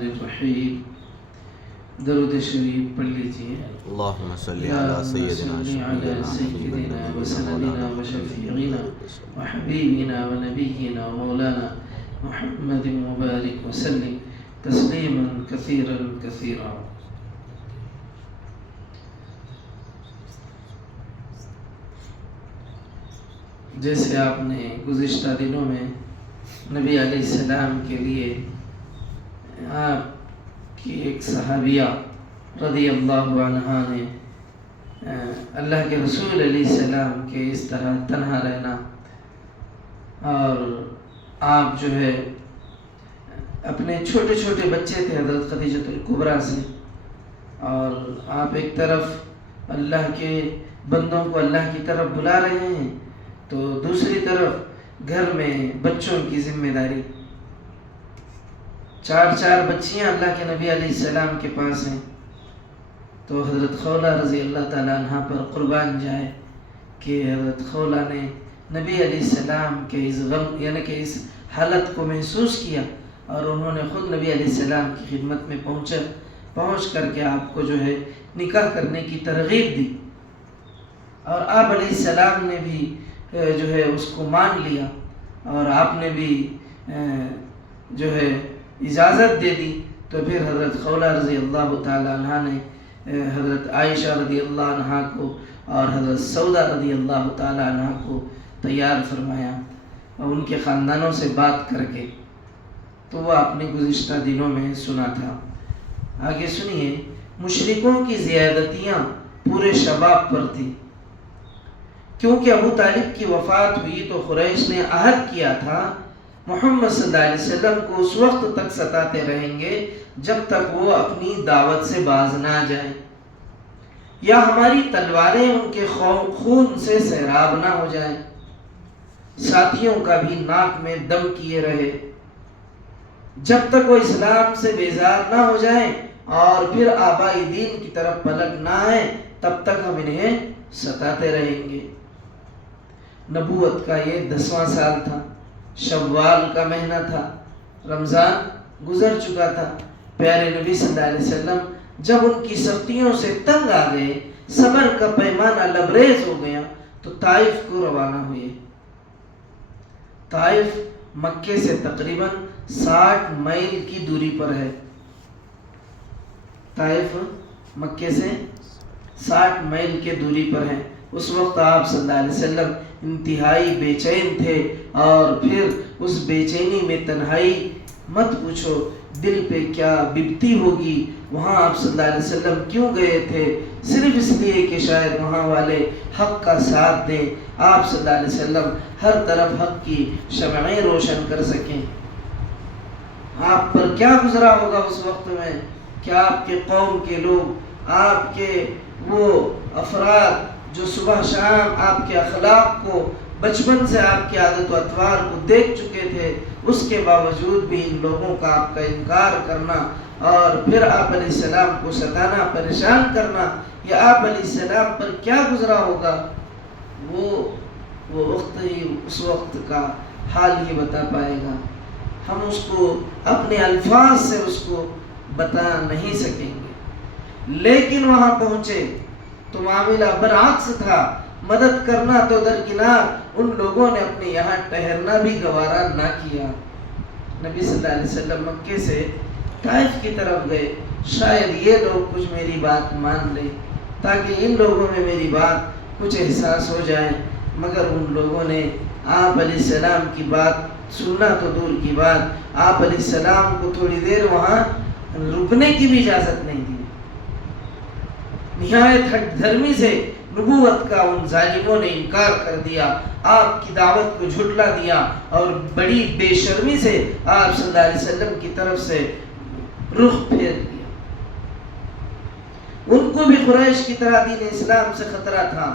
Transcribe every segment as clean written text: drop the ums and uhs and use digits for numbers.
الرحمن الرحیم. درود شریف پڑھ لیجیے. اللہم صلی علی سیدنا سیدنا و سندنا و شفیعنا و حبیبنا و نبینا و مولانا محمد مبارک وسلم تسلیما کثیرا کثیرا. جیسے آپ نے گزشتہ دنوں میں نبی علیہ السلام کے لیے آپ کی ایک صحابیہ رضی اللہ عنہا نے اللہ کے رسول علیہ السلام کے اس طرح تنہا رہنا، اور آپ جو ہے اپنے چھوٹے چھوٹے بچے تھے حضرت خدیجۃ الکبریٰ سے، اور آپ ایک طرف اللہ کے بندوں کو اللہ کی طرف بلا رہے ہیں تو دوسری طرف گھر میں بچوں کی ذمہ داری. 4 بچیاں اللہ کے نبی علیہ السلام کے پاس ہیں. تو حضرت خولہ رضی اللہ تعالیٰ عنہ پر قربان جائے کہ حضرت خولہ نے نبی علیہ السلام کے اس غم یعنی کہ اس حالت کو محسوس کیا، اور انہوں نے خود نبی علیہ السلام کی خدمت میں پہنچ کر کے آپ کو جو ہے نکاح کرنے کی ترغیب دی، اور آپ علیہ السلام نے بھی جو ہے اس کو مان لیا، اور آپ نے بھی جو ہے اجازت دے دی. تو پھر حضرت خولہ رضی اللہ تعالیٰ عنہ نے حضرت عائشہ رضی اللہ عنہ کو اور حضرت سودا رضی اللہ تعالیٰ عنہ کو تیار فرمایا، اور ان کے خاندانوں سے بات کر کے. تو وہ آپ نے گزشتہ دنوں میں سنا تھا. آگے سنیے. مشرکوں کی زیادتیاں پورے شباب پر تھیں، کیونکہ ابو طالب کی وفات ہوئی تو قریش نے عہد کیا تھا محمد صلی اللہ علیہ وسلم کو اس وقت تک ستاتے رہیں گے جب تک وہ اپنی دعوت سے باز نہ آ جائیں، یا ہماری تلواریں ان کے خون سے سیراب نہ ہو جائیں. ساتھیوں کا بھی ناک میں دم کیے رہے جب تک وہ اسلام سے بیزار نہ ہو جائیں اور پھر آبائی دین کی طرف پلٹ نہ آئیں، تب تک ہم انہیں ستاتے رہیں گے. نبوت کا یہ 10واں سال تھا. شوال کا مہینہ تھا. رمضان گزر چکا تھا. پیارے نبی صلی اللہ علیہ وسلم جب ان کی سختیوں سے تنگ آ گئے، صبر کا پیمانہ لبریز ہو گیا، تو طائف کو روانہ ہوئے. طائف مکے سے تقریباً 60 میل کی دوری پر ہے. طائف مکے سے 60 میل کے دوری پر ہے. اس وقت آپ صلی اللہ علیہ وسلم انتہائی بے چین تھے، اور پھر اس بے چینی میں تنہائی مت پوچھو دل پہ کیا ببتی ہوگی. وہاں آپ صلی اللہ علیہ وسلم کیوں گئے تھے؟ صرف اس لیے کہ شاید وہاں والے حق کا ساتھ دیں، آپ صلی اللہ علیہ وسلم ہر طرف حق کی شمعیں روشن کر سکیں. آپ پر کیا گزرا ہوگا اس وقت میں کہ آپ کے قوم کے لوگ، آپ کے وہ افراد جو صبح شام آپ کے اخلاق کو بچپن سے آپ کی عادت و اطوار کو دیکھ چکے تھے، اس کے باوجود بھی ان لوگوں کا آپ کا انکار کرنا اور پھر آپ علیہ السلام کو ستانا، پریشان کرنا، یہ آپ علیہ السلام پر کیا گزرا ہوگا؟ وہ وقت ہی اس وقت کا حال ہی بتا پائے گا. ہم اس کو اپنے الفاظ سے اس کو بتا نہیں سکیں گے. لیکن وہاں پہنچے تو معاملہ برعکس تھا. مدد کرنا تو درکنار، ان لوگوں نے اپنے یہاں ٹھہرنا بھی گوارا نہ کیا. نبی صلی اللہ علیہ وسلم مکے سے طائف کی طرف گئے، شاید یہ لوگ کچھ میری بات مان لیں تاکہ ان لوگوں میں میری بات کچھ احساس ہو جائے. مگر ان لوگوں نے آپ علیہ السلام کی بات سننا تو دور کی بات، آپ علیہ السلام کو تھوڑی دیر وہاں رکنے کی بھی اجازت نہیں دی. نہایت ہٹ دھرمی سے نبوت کا ان ظالموں نے انکار کر دیا، آپ کی دعوت کو جھٹلا دیا، اور بڑی بے شرمی سے آپ صلی اللہ علیہ وسلم کی طرف سے رخ پھیر دیا. ان کو بھی قریش کی طرح دین اسلام سے خطرہ تھا.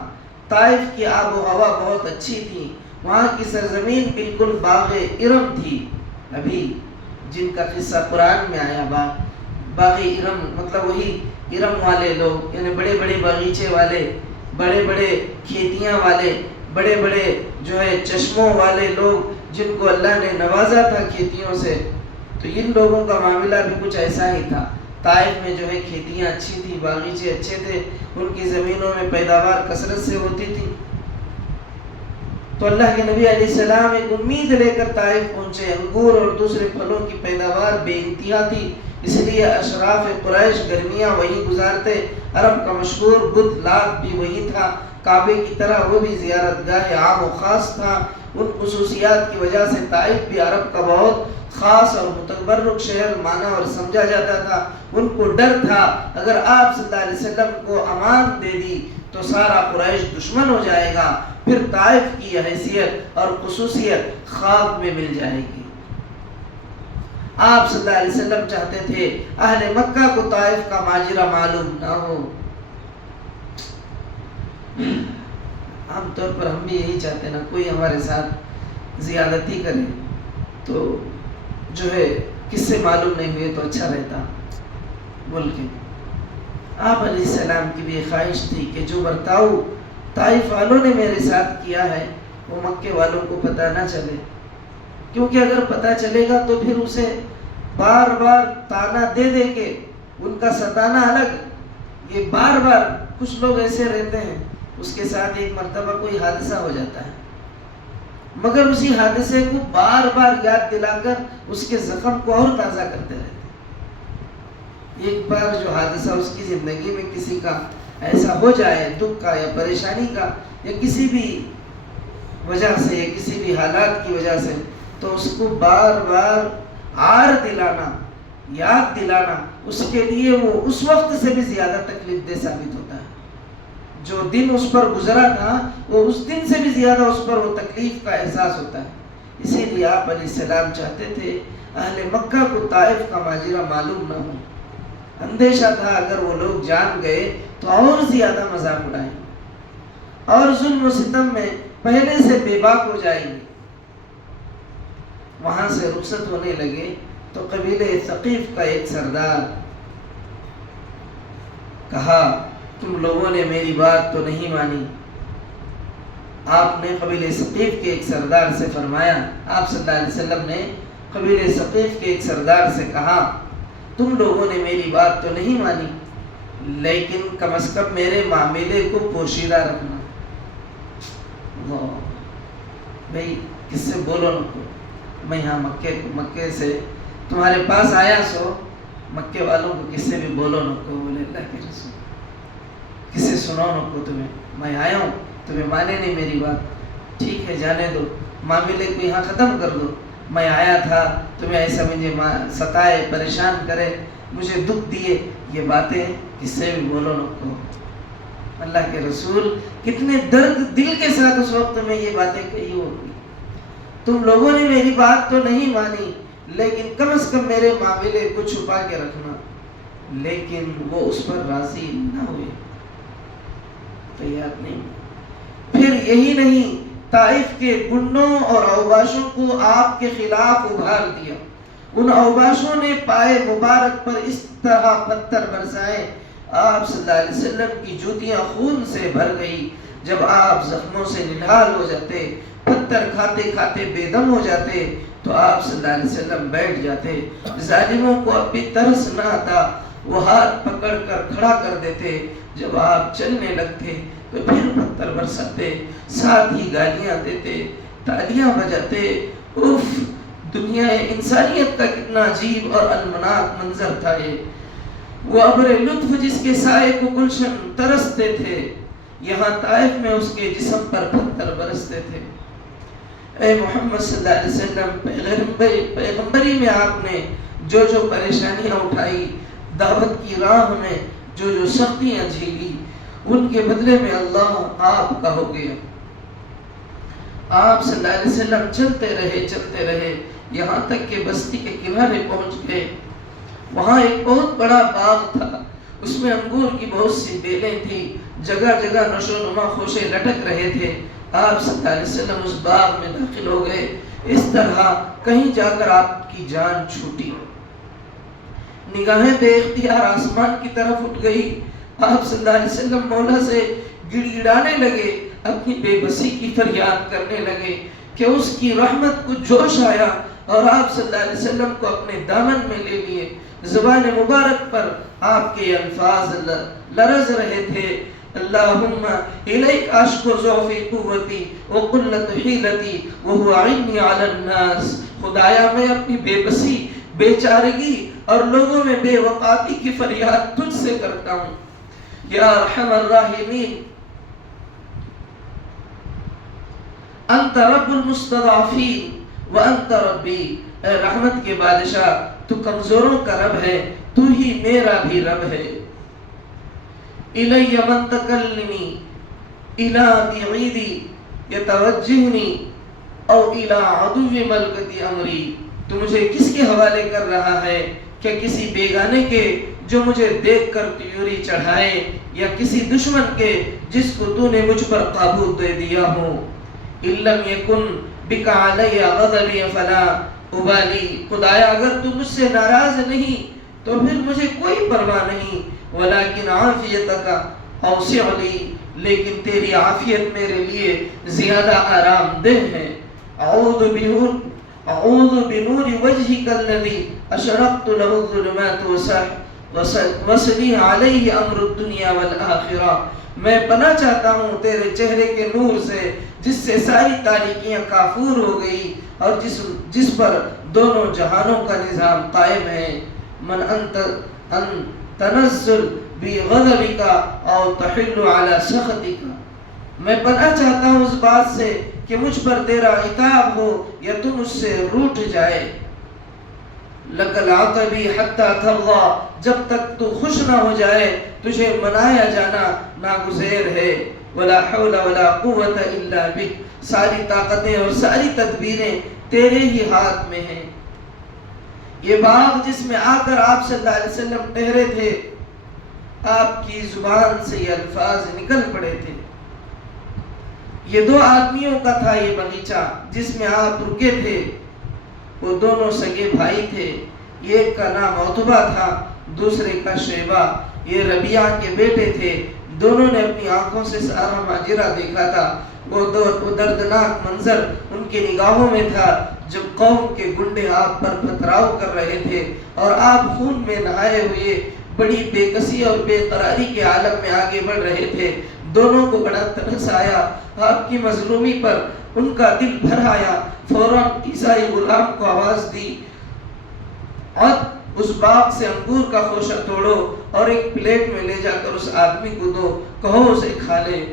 طائف کی آب و ہوا بہت اچھی تھی. وہاں کی سرزمین بالکل باغ ارم تھی، ابھی جن کا قصہ قرآن میں آیا. باغ ارم مطلب وہی ارم والے لوگ، یعنی بڑے بڑے باغیچے والے، بڑے بڑے کھیتیاں والے، بڑے جو ہے چشموں والے لوگ، جن کو اللہ نے نوازا تھا کھیتیوں سے. تو تو ان لوگوں کا معاملہ بھی کچھ ایسا ہی تھا. طائف میں جو ہے کھیتیاں اچھی تھی، باغیچے اچھے تھے، ان کی زمینوں میں پیداوار کثرت سے ہوتی تھی. تو اللہ کے نبی علیہ السلام ایک امید لے کر طائف پہنچے. انگور اور دوسرے پھلوں کی پیداوار بے انتہا تھی، اس لیے اشراف قریش گرمیاں وہیں گزارتے. عرب کا مشہور بت لات بھی وہی تھا، کعبے کی طرح وہ بھی زیارت گاہ عام و خاص تھا. ان خصوصیات کی وجہ سے طائف بھی عرب کا بہت خاص اور متبرک شہر مانا اور سمجھا جاتا تھا. ان کو ڈر تھا اگر آپ صلی اللہ علیہ وسلم کو امان دے دی تو سارا قریش دشمن ہو جائے گا، پھر طائف کی حیثیت اور خصوصیت خاک میں مل جائے گی. آپ صلی اللہ علیہ وسلم چاہتے تھے اہل مکہ کو طائف کا ماجرا معلوم نہ ہو. عام طور پر ہم بھی یہی چاہتے ہیں نا، کوئی ہمارے ساتھ زیادتی کرے تو جو ہے کس سے معلوم نہیں ہوئے تو اچھا رہتا بول کے. آپ علیہ السلام کی بھی خواہش تھی کہ جو برتاؤ طائف والوں نے میرے ساتھ کیا ہے وہ مکے والوں کو پتہ نہ چلے، کیونکہ اگر پتہ چلے گا تو پھر اسے بار بار تانا دے دے کے ان کا ستانا الگ. یہ بار بار کچھ لوگ ایسے رہتے ہیں، اس کے ساتھ ایک مرتبہ کوئی حادثہ ہو جاتا ہے مگر اسی حادثے کو بار بار یاد دلا کر اس کے زخم کو اور تازہ کرتے رہتے ہیں. ایک بار جو حادثہ اس کی زندگی میں کسی کا ایسا ہو جائے، دکھ کا یا پریشانی کا یا کسی بھی وجہ سے یا کسی بھی حالات کی وجہ سے، تو اس کو بار بار عار دلانا، یاد دلانا اس کے لیے وہ اس وقت سے بھی زیادہ تکلیف دہ ثابت ہوتا ہے. جو دن اس پر گزرا تھا وہ اس دن سے بھی زیادہ اس پر وہ تکلیف کا احساس ہوتا ہے. اسی لیے آپ علیہ السلام چاہتے تھے اہل مکہ کو طائف کا ماجرا معلوم نہ ہو. اندیشہ تھا اگر وہ لوگ جان گئے تو اور زیادہ مذاق اڑائیں گے اور ظلم و ستم میں پہلے سے بے باک ہو جائیں گے. وہاں سے رخصت ہونے لگے تو قبیلہ ثقیف کا ایک سردار کہا تم لوگوں نے میری بات تو نہیں مانی. آپ نے قبیلہ ثقیف کے ایک سردار سے فرمایا، آپ صلی اللہ علیہ وسلم نے قبیلہ ثقیف کے ایک سردار سے کہا تم لوگوں نے میری بات تو نہیں مانی لیکن کم از کم میرے معاملے کو پوشیدہ رکھنا. بھائی کس سے بولو نہ کو، میں یہاں مکے سے تمہارے پاس آیا سو مکے والوں کو کس سے بھی بولو نہ کو. بولے اللہ کے رسول کسے سناؤ نہ کو تمہیں، میں آیا ہوں تمہیں مانے نہیں میری بات، ٹھیک ہے جانے دو، معاملے کو یہاں ختم کر دو. میں آیا تھا تمہیں ایسا مجھے ستائے، پریشان کرے، مجھے دکھ دیے، یہ باتیں کس سے بھی بولو نہ کو. اللہ کے رسول کتنے درد دل کے ساتھ اس وقت میں یہ باتیں کہی ہوگی. تم لوگوں نے میری بات تو نہیں مانی لیکن کم از کم میرے معاملے کو چھپا کے رکھنا. لیکن وہ اس پر راضی نہ ہوئے، تیار نہیں. پھر یہی نہیں، طائف کے گنڈوں اور اوباشوں کو آپ کے خلاف ابھار دیا. ان اوباشوں نے پائے مبارک پر اس طرح پتھر برسائے آپ صلی اللہ علیہ وسلم کی جوتیاں خون سے بھر گئی. جب آپ زخموں سے نڈھال ہو جاتے، پتھر کھاتے کھاتے بے دم ہو جاتے تو آپ صلی اللہ علیہ وسلم بیٹھ جاتے. ظالموں کو اب بھی ترس نہ آتا، وہ ہاتھ پکڑ کر کھڑا کر دیتے. جب آپ چلنے لگتے تو پھر پتھر برساتے، ساتھ ہی گالیاں دیتے، تالیاں بجاتے. اف، دنیا انسانیت کا کتنا عجیب اور المناک منظر تھا یہ. وہ ابر لطف جس کے سائے کو گلشن ترستے تھے، یہاں طائف میں اس کے جسم پر پتھر برستے تھے. اے محمد صلی اللہ علیہ وسلم، پیغمبری میں آپ نے جو جو پریشانیاں اٹھائی، دعوت کی راہ میں جو جو سختیاں جھیلی، ان کے بدلے میں اللہ آپ کا ہو گیا. آپ صلی اللہ علیہ وسلم چلتے رہے یہاں تک کہ بستی کے کنارے پہنچ گئے. وہاں ایک بہت بڑا باغ تھا، اس میں انگور کی بہت سی بیلیں تھیں، جگہ جگہ نشو نما خوشے لٹک رہے تھے. آپ صلی اللہ علیہ وسلم اس باغ میں داخل ہو گئے. اس طرح کہیں جا کر آپ کی جان چھوٹی، نگاہیں بے اختیار آسمان کی طرف اٹھ گئی. آپ صلی اللہ علیہ وسلم مولا سے گڑ گڑانے لگے، اپنی بے بسی کی فریاد کرنے لگے کہ اس کی رحمت کو جوش آیا. اور آپ صلی اللہ علیہ وسلم کو اپنے دامن میں لے لیے. زبان مبارک پر آپ کے الفاظ لرز رہے تھے. اللہم الیک اشکو ضعف قوتی وقلت حیلتی وہو عنی علی الناس. خدایا میں اپنی بے بسی، بے چارگی اور لوگوں میں بے وقاتی کی فریاد تجھ سے کرتا ہوں. یا ارحم الراحمین انت رب المستضعفین وانت ربی. اے رحمت کے بادشاہ، تو کمزوروں کا رب ہے، تو ہی میرا بھی رب ہے. الی من تکلنی الی بعیدی یتوجہنی او الی عدو ملکتی امری. تو مجھے کس کے حوالے کر رہا ہے؟ کہ کسی بیگانے کے جو مجھے دیکھ کر تیوری چڑھائے، یا کسی دشمن کے جس کو تو نے مجھ پر قابو دے دیا ہو. ان لم یکن بک علی غضبی فلا ابالی. خدایا اگر تو مجھ سے ناراض نہیں تو پھر مجھے کوئی پرواہ نہیں. ولیکن عافیتک اوسع لی، لیکن تیری عافیت میرے لیے زیادہ آرام دہ ہے. اعوذ بنور وجهک الذی اشرقت له الظلمات وصلی علیہ امر الدنیا والآخرہ. میں پناہ چاہتا ہوں تیرے چہرے کے نور سے جس سے ساری تاریکیاں کافور ہو گئی اور جس پر دونوں جہانوں کا نظام قائم ہے. من انت ان تنزل بغضبک او تحل علی سخطک. میں پناہ چاہتا ہوں اس بات سے کہ مجھ پر تیرا عتاب ہو یا تو مجھ سے روٹھ جائے. لک العتبی حتی ترضی. جب تک تو خوش نہ ہو جائے تجھے منایا جانا ناگزیر ہے. ولا حول ولا قوت الا بک. ساری طاقتیں اور ساری تدبیریں تیرے ہی ہاتھ میں ہیں. یہ باغ جس میں آ کر آپ صلی اللہ علیہ وسلم ٹھہرے تھے، آپ کی زبان سے یہ الفاظ نکل پڑے تھے. یہ دو آدمیوں کا تھا یہ باغیچہ جس میں آپ رکے تھے. وہ دونوں سگے بھائی تھے. ایک کا نام عتبہ تھا، دوسرے کا شیبہ. یہ ربیعہ کے بیٹے تھے. دونوں نے اپنی آنکھوں سے سارا ماجرا دیکھا تھا. وہ دردناک منظر ان کی نگاہوں میں تھا جب قوم کے گنڈے آپ پر پتھراؤ کر رہے تھے اور آپ خون میں نہائے ہوئے بڑی بے کسی اور بے قراری کے عالم میں آگے بڑھ رہے تھے. دونوں کو بڑا ترس آیا آپ کی مظلومی پر. ان کا دل بھر آیا. فوراً عیسائی غلام کو آواز دی، اس باغ سے انگور کا خوشہ توڑو اور ایک پلیٹ میں لے جا کر اس آدمی کو دو، کہو اسے کھا لے.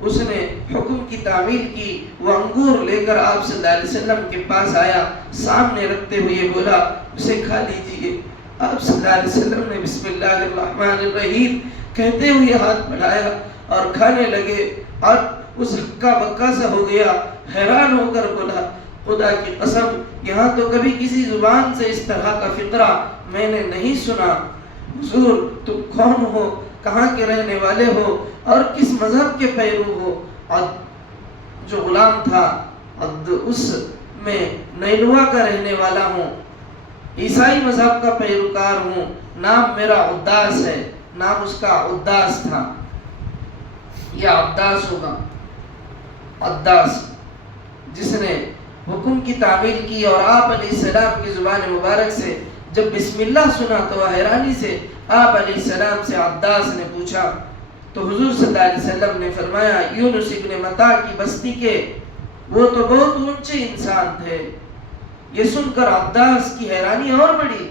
اس نے حکم کی تعمیل کی. وہ انگور لے کر آپ صلی اللہ علیہ وسلم کے پاس آیا، سامنے رکھتے ہوئے بولا اسے کھا لیجئے. آپ صلی اللہ علیہ وسلم نے بسم اللہ الرحمن الرحیم کہتے ہوئے ہاتھ بڑھایا اور کھانے لگے. اور اس ہکا بکا سا ہو گیا. حیران ہو کر بولا خدا کی قسم یہاں تو کبھی کسی زبان سے اس طرح کا فقرہ میں نے نہیں سنا. حضور تم کون ہو، کہاں کے رہنے والے ہو اور کس مذہب کے پیرو ہو؟ جو غلام تھا اس میں نینوا کا رہنے والا ہوں، عیسائی مذہب کا پیروکار ہوں. نام میرا عداس ہے. نام اس کا عداس تھا یا عداس ہوگا. عداس جس نے حکم کی تعمیل کی اور آپ علیہ السلام کی زبان مبارک سے جب بسم اللہ سنا تو حیرانی سے آپ علیہ السلام سے عداس نے پوچھا تو حضور صلی اللہ علیہ وسلم نے فرمایا یونس ابن متا کی بستی کے وہ تو بہت اونچے انسان تھے. یہ سن کر عداس کی حیرانی اور بڑی.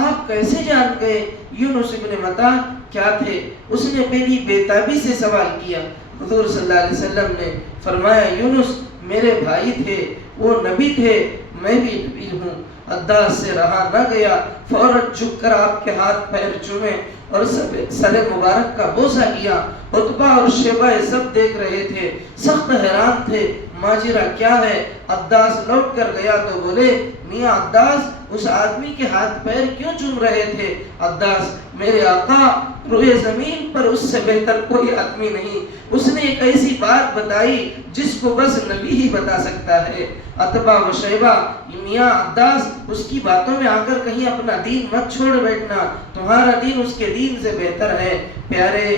آپ کیسے جان گئے یونس ابن متا کیا تھے؟ اس نے میری بےتابی سے سوال کیا. حضور صلی اللہ علیہ وسلم نے فرمایا یونس میرے بھائی تھے، وہ نبی تھے، میں بھی نبی ہوں. عداس سے رہا نہ گیا، فوراً جھک کر آپ کے ہاتھ پیر چومے اور سر مبارک کا بوسہ کیا. عتبہ اور شیبہ سب دیکھ رہے تھے، سخت حیران تھے ماجرا کیا ہے. عداس لوٹ کر گیا تو بولے میاں عداس اس آدمی کے ہاتھ پیر کیوں چوم رہے تھے؟ عداس میرے آقا روئے زمین پر اس سے بہتر کوئی آدمی نہیں. اس نے ایک ایسی بات بتائی جس کو بس نبی ہی بتا سکتا ہے. عتبہ و شیبہ میاں عداس اس کی باتوں میں آ کر کہیں اپنا دین مت چھوڑ بیٹھنا، تمہارا دین اس کے دین سے بہتر ہے. پیارے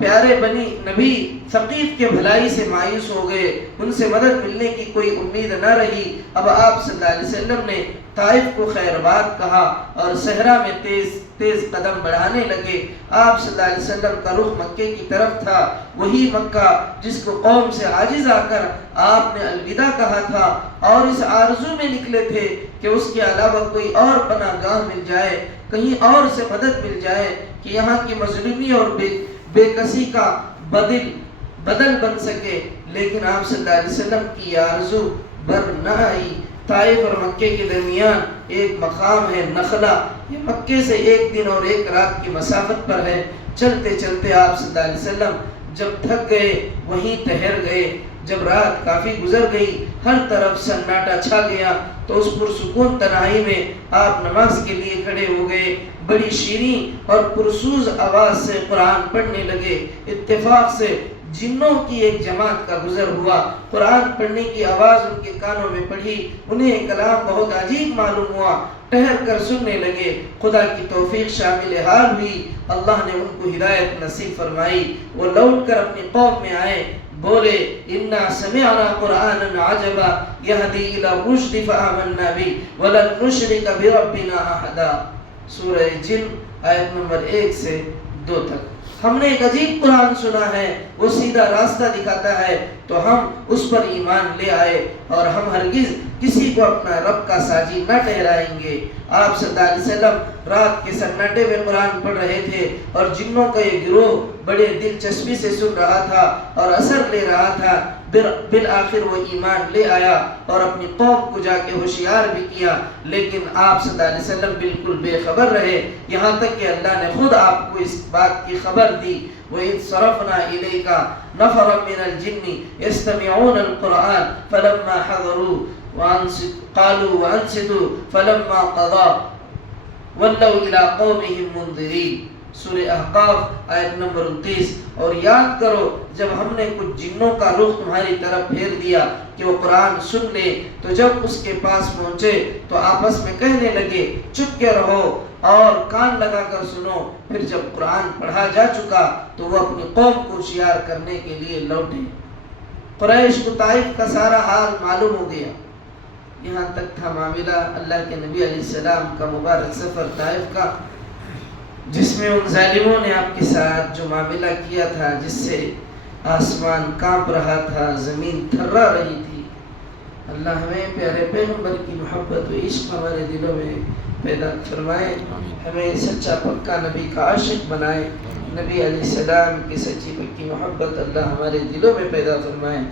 پیارے بنی نبی ثقیف کے بھلائی سے مایوس ہو گئے، ان سے مدد ملنے کی کوئی امید نہ رہی۔ اب آپ صلی اللہ علیہ وسلم نے طائف کو خیر بات کہا اور صحرا میں تیز قدم بڑھانے لگے۔ آپ صلی اللہ علیہ وسلم کا رخ مکے کی طرف تھا، وہی مکہ جس کو قوم سے عاجز آ کر آپ نے الوداع کہا تھا، اور اس آرزو میں نکلے تھے کہ اس کے علاوہ کوئی اور پناہ گاہ مل جائے، کہیں اور سے مدد مل جائے کہ یہاں کی مظلومی اور بے کسی کا بدل بن سکے، لیکن آپ صلی اللہ علیہ وسلم کی آرزو بر نہ آئی۔ طائف اور مکے کے درمیان ایک مقام ہے نخلا، یہ مکے سے 1 دن اور 1 رات کی مسافت پر ہے۔ چلتے چلتے آپ صلی اللہ علیہ وسلم جب تھک گئے وہیں ٹھہر گئے۔ جب رات کافی گزر گئی، ہر طرف سناٹا چھا گیا، تو اس پرسکون تنہائی میں آپ نماز کے لیے کھڑے ہو گئے، بڑی شیریں اور پرسوز آواز سے قرآن پڑھنے لگے۔ اتفاق سے جنوں کی ایک جماعت کا گزر ہوا، قرآن پڑھنے کی آواز ان کے کانوں میں پڑی، انہیں کلام بہت عجیب معلوم ہوا، ٹھہر کر سننے لگے۔ خدا کی توفیق شامل حال ہوئی، اللہ نے ان کو ہدایت نصیب فرمائی، وہ لوٹ کر اپنی قوم میں آئے، بولے انا سمعنا قرآنا عجبا یہدی الی الرشد فآمنا بہ ولن نشرک بربنا احدا۔ سورہ جن آیت نمبر 1 سے 2 تک۔ ہم نے ایک عجیب قرآن سنا ہے، وہ سیدھا راستہ دکھاتا ہے، تو ہم اس پر ایمان لے آئے، اور ہم ہرگز کسی کو اپنا رب کا ساجی نہ ٹھہرائیں گے۔ آپ صلی اللہ علیہ وسلم رات کے سناٹے میں قرآن پڑھ رہے تھے، اور جنوں کا یہ گروہ بڑے دلچسپی سے سن رہا تھا اور اثر لے رہا تھا۔ بالآخر وہ ایمان لے آیا اور اپنی قوم کو جا کے ہوشیار بھی کیا، لیکن آپ صلی اللہ علیہ وسلم بالکل بے خبر رہے، یہاں تک کہ اللہ نے خود آپ کو اس بات کی خبر دی۔ وَإِذْ صَرَفْنَا إِلَيْكَ نَفَرًا مِنَ الْجِنِّ يَسْتَمِعُونَ الْقُرْآنَ فَلَمَّا حَضَرُوا قَالُوا وَأَنصِتُوا فَلَمَّا قَضَىٰ وَلَّوْا إِلَىٰ قَوْمِهِمْ مُنذِرِينَ۔ سورہ احقاف آیت نمبر 29۔ اور یاد کرو جب ہم نے کچھ جنوں کا رخ تمہاری طرف پھیر دیا کہ وہ قرآن سن لے، تو جب اس کے پاس پہنچے تو آپس میں کہنے لگے چپ کے رہو اور کان لگا کر سنو۔ پھر جب قرآن پڑھا جا چکا تو وہ اپنی قوم کو ہوشیار کرنے کے لیے لوٹے۔ قریش کو طائف کا سارا حال معلوم ہو گیا۔ یہاں تک تھا معاملہ اللہ کے نبی علیہ السلام کا مبارک سفر طائف کا، جس میں ان ظالموں نے آپ کے ساتھ جو معاملہ کیا تھا، جس سے آسمان کانپ رہا تھا، زمین تھرا رہی تھی۔ اللہ ہمیں پیارے پیغمبر کی محبت و عشق ہمارے دلوں میں پیدا فرمائے، ہمیں سچا پکا نبی کا عاشق بنائے، نبی علیہ السلام کی سچی پکی محبت اللہ ہمارے دلوں میں پیدا فرمائے۔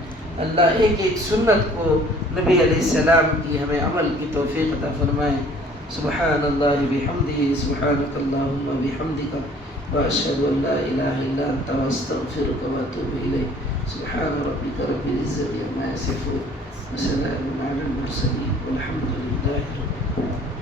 اللہ ایک ایک سنت کو نبی علیہ السلام کی ہمیں عمل کی توفیق عطا فرمائے۔ سبحان اللہ بحمدہ، سبحانک اللہم بحمدک، واشہد ان لا الہ الا انت، واستغفرک واتوب الیک۔ سبحان ربک رب العزۃ عما یصفون، وسلام علی المرسلین، والحمد للہ رب العالمین۔